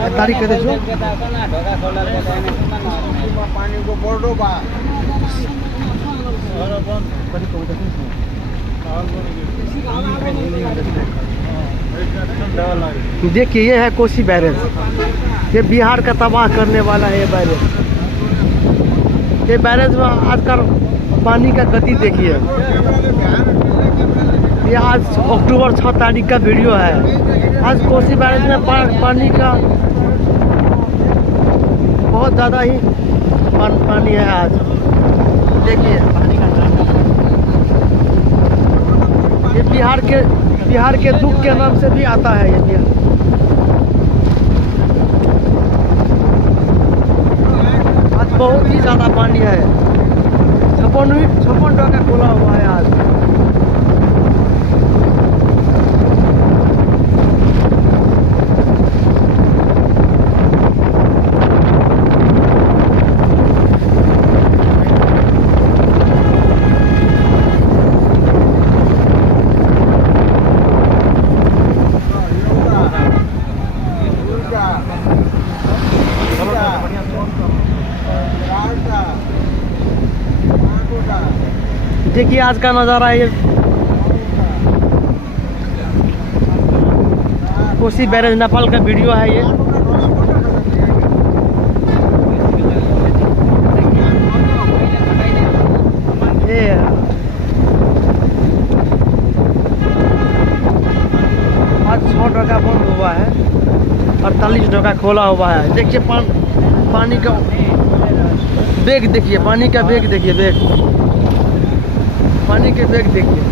तारीख कहते जो देखिए ये है कोसी बैरेज। ये बिहार का तबाह करने वाला है ये बैरेज। ये बैरेज में आजकल पानी का गति देखिए। ये आज अक्टूबर 6 तारीख का वीडियो है। आज कोसी बैरेज में पानी का बहुत ज़्यादा ही पानी है आज। देखिए ये बिहार के दुख के नाम से भी आता है। ये बिहार आज बहुत ही ज़्यादा पानी है। 56 टका खोला हुआ है आज। देखिए आज का नज़ारा ये कोसी बैरेज नेपाल का वीडियो है। ये आज 6 टका बंद हुआ है, 48 टका खोला हुआ है। देखिए पानी का वेग देखिए, पानी का वेग देखिए, पानी के वेग देखिए,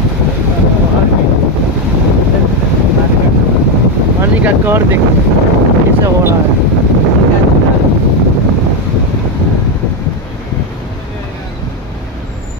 पानी का कहर देखिए कैसे हो रहा है।